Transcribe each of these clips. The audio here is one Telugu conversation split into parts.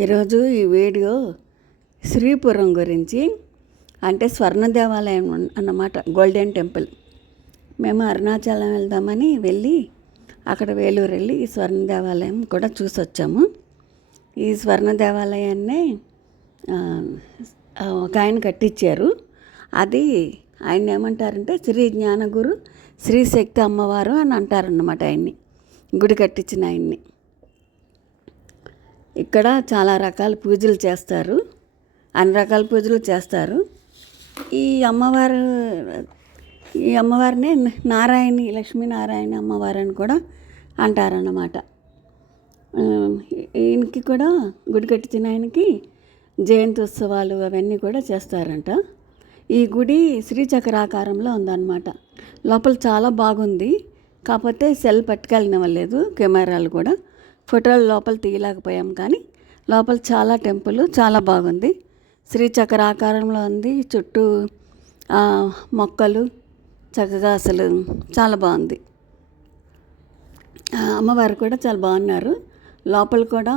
ఈరోజు ఈ వీడియో శ్రీపురం గురించి, అంటే స్వర్ణ దేవాలయం అన్నమాట, గోల్డెన్ టెంపుల్. మేము అరుణాచలం వెళ్దామని వెళ్ళి అక్కడ వేలూరు వెళ్ళి ఈ స్వర్ణ దేవాలయం కూడా చూసి వచ్చాము. ఈ స్వర్ణ దేవాలయాన్నే ఒక ఆయన కట్టించారు. అది ఆయన ఏమంటారంటే శ్రీ జ్ఞానగురు శ్రీ శక్తి అమ్మవారు అని అంటారన్నమాట. ఆయన్ని, గుడి కట్టించిన ఆయన్ని. ఇక్కడ చాలా రకాల పూజలు చేస్తారు, అన్ని రకాల పూజలు చేస్తారు. ఈ అమ్మవారిని నారాయణి, లక్ష్మీనారాయణ అమ్మవారిని కూడా అంటారన్నమాట. ఈయనకి కూడా, గుడి కట్టించిన ఆయనకి జయంతి ఉత్సవాలు అవన్నీ కూడా చేస్తారంట. ఈ గుడి శ్రీచక్రాకారంలో ఉందన్నమాట. లోపల చాలా బాగుంది. కాకపోతే సెల్ పట్టుకెళ్ళనివ్వలేదు, కెమెరాలు కూడా ఫోటోలు లోపల తీయలేకపోయాం. కానీ లోపల చాలా టెంపుల్ చాలా బాగుంది. శ్రీచక్రాకారంలో ఉంది. చుట్టూ మొక్కలు చక్కగా, అసలు చాలా బాగుంది. అమ్మవారు కూడా చాలా బాగున్నారు. లోపల కూడా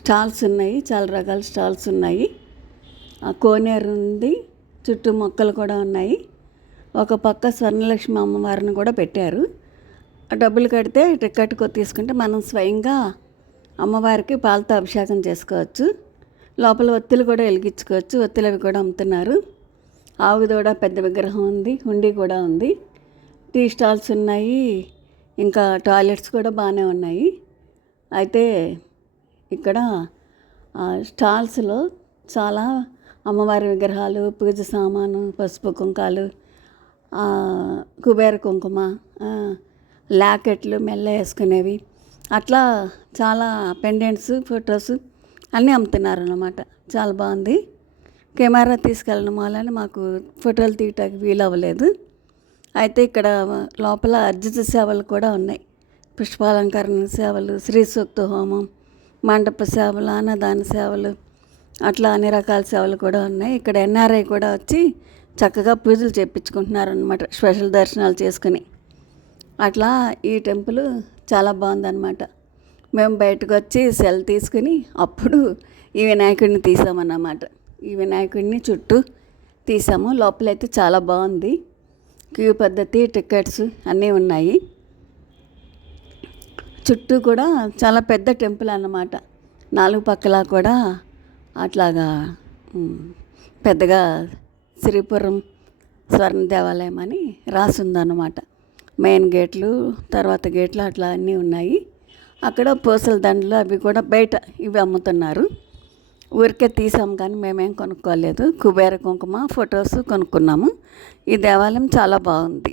స్టాల్స్ ఉన్నాయి, చాలా రకాల స్టాల్స్ ఉన్నాయి. కోనేరు ఉంది, చుట్టూ మొక్కలు కూడా ఉన్నాయి. ఒక పక్క స్వర్ణలక్ష్మి అమ్మవారిని కూడా పెట్టారు. డబ్బులు కడితే టికెట్ తీసుకుంటే మనం స్వయంగా అమ్మవారికి పాలతో అభిషేకం చేసుకోవచ్చు. లోపల ఒత్తులు కూడా వెలిగించుకోవచ్చు. ఒత్తులు అవి కూడా అమ్ముతున్నారు. ఆవు దూడ పెద్ద విగ్రహం ఉంది, హుండీ కూడా ఉంది. టీ స్టాల్స్ ఉన్నాయి, ఇంకా టాయిలెట్స్ కూడా బాగానే ఉన్నాయి. అయితే ఇక్కడ స్టాల్స్లో చాలా అమ్మవారి విగ్రహాలు, పూజ సామాను, పసుపు కుంకాలు, కుబేర కుంకుమ, లాకెట్లు, మెల్ల వేసుకునేవి, అట్లా చాలా పెండెంట్స్, ఫొటోస్ అన్నీ అమ్ముతున్నారు అన్నమాట. చాలా బాగుంది. కెమెరా తీసుకెళ్ళడం వల్ల మాకు ఫోటోలు తీయటానికి వీలు అవ్వలేదు. అయితే ఇక్కడ లోపల అర్జిత సేవలు కూడా ఉన్నాయి. పుష్పాలంకరణ సేవలు, శ్రీ సూక్త హోమం, మండప సేవలు, అన్నదాన సేవలు, అట్లా అన్ని రకాల సేవలు కూడా ఉన్నాయి. ఇక్కడ ఎన్ఆర్ఐ కూడా వచ్చి చక్కగా పూజలు చేయించుకుంటున్నారు అన్నమాట, స్పెషల్ దర్శనాలు చేసుకుని. అట్లా ఈ టెంపుల్ చాలా బాగుందన్నమాట. మేము బయటకు వచ్చి సెల్ తీసుకుని అప్పుడు ఈ వినాయకుడిని తీసామన్నమాట. ఈ వినాయకుడిని చుట్టూ తీసాము. లోపలైతే చాలా బాగుంది. క్యూ పద్ధతి, టికెట్స్ అన్నీ ఉన్నాయి. చుట్టూ కూడా చాలా పెద్ద టెంపుల్ అన్నమాట. 4 పక్కల కూడా అట్లాగా పెద్దగా శ్రీపురం స్వర్ణ దేవాలయం అని రాసుందన్నమాట. మెయిన్ గేట్లు, తర్వాత గేట్లు అట్లా అన్నీ ఉన్నాయి. అక్కడ పూసల దండలు అవి కూడా బయట ఇవి అమ్ముతున్నారు. ఊరికే తీసాం కానీ మేమేం కొనుక్కోలేదు. కుబేర కుంకుమ, ఫొటోస్ కొనుక్కున్నాము. ఈ దేవాలయం చాలా బాగుంది.